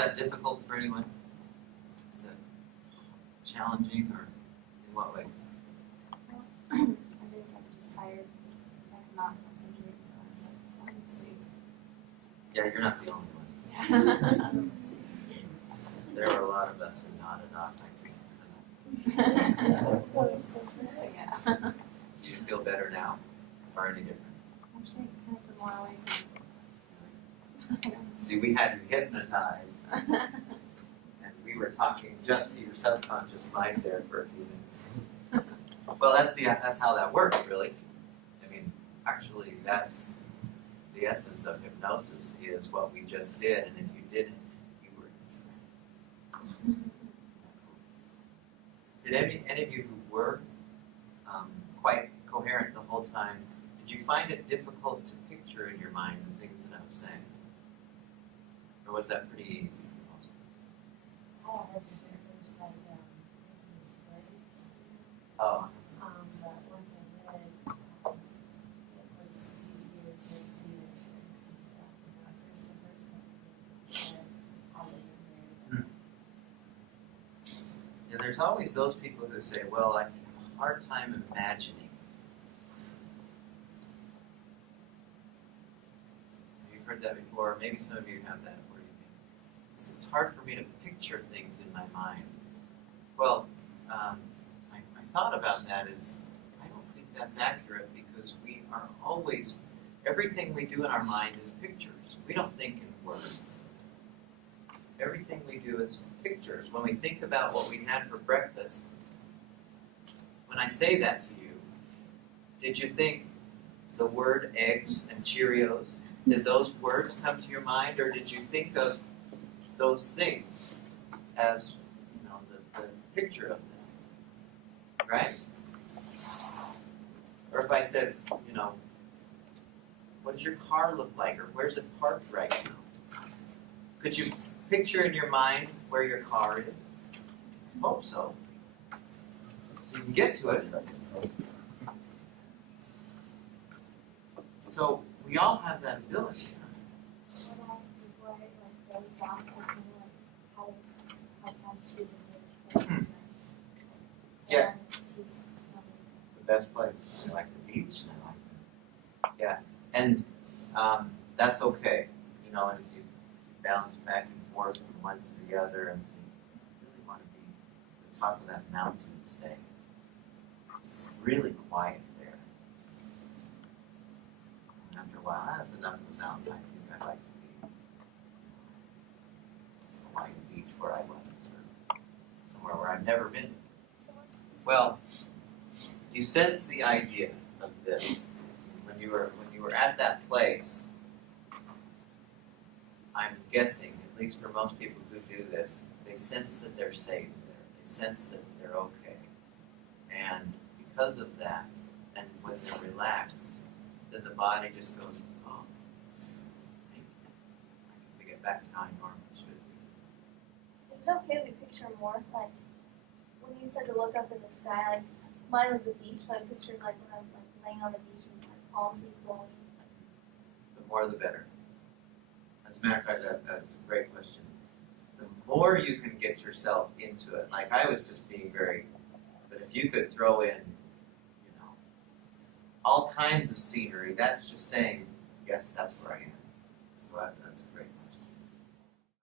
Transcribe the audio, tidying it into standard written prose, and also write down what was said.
that difficult for anyone? Is that challenging, or in what way? Well, I think I'm just tired. I cannot concentrate, so I was like, falling asleep. Yeah, you're not the only one. There are a lot of us who nodded off. Yeah. Do you feel better now, or any different? Actually, kind of more awake. See, we had you hypnotized, and we were talking just to your subconscious mind there for a few minutes. Well, that's how that works, really. I mean, actually, that's the essence of hypnosis, is what we just did, and if you didn't, you were entranced. Did any of you who were quite coherent the whole time, did you find it difficult to picture in your mind the things that I was saying? Or was that pretty easy for most of us? Oh, I think there was like words. Oh. But once I read, it was easier to see or certain things that at first the first one that I wasn't very Yeah, there's always those people who say, well, I have a hard time imagining. Have you heard that before? Maybe some of you have that, where you think, it's hard for me to picture things in my mind. Well, my thought about that is, I don't think that's accurate, because we are always, everything we do in our mind is pictures. We don't think in words. Everything we do is pictures. When we think about what we had for breakfast, when I say that to you, did you think the word eggs and Cheerios? Did those words come to your mind, or did you think of those things as, the picture of them? Right? Or if I said, what does your car look like, or where's it parked right now? Could you picture in your mind where your car is? I hope so. So you can get to it. So we all have that ability. Yeah. The best place. I like the beach. And that's okay. And if you bounce back and forth from one to the other and think, I really want to be at the top of that mountain today. It's really quiet there. And after a while, that's enough of the mountain. I think I'd like to be some Hawaiian beach where I was, or somewhere where I've never been. Well, you sense the idea of this when you were at that place. I'm guessing, at least for most people who do this, they sense that they're safe there. They sense that they're okay. And because of that, and when they're relaxed, then the body just goes, oh, I can get back to how I normally should be. Is it okay if we picture more? Like, when you said to look up in the sky, like, mine was the beach, so I pictured, like, when I'm, like, laying on the beach and, like, palm trees blowing. The more the better. As a matter of fact, that's a great question. The more you can get yourself into it, like I was just being very, but if you could throw in, all kinds of scenery, that's just saying, yes, that's where I am. So that's great.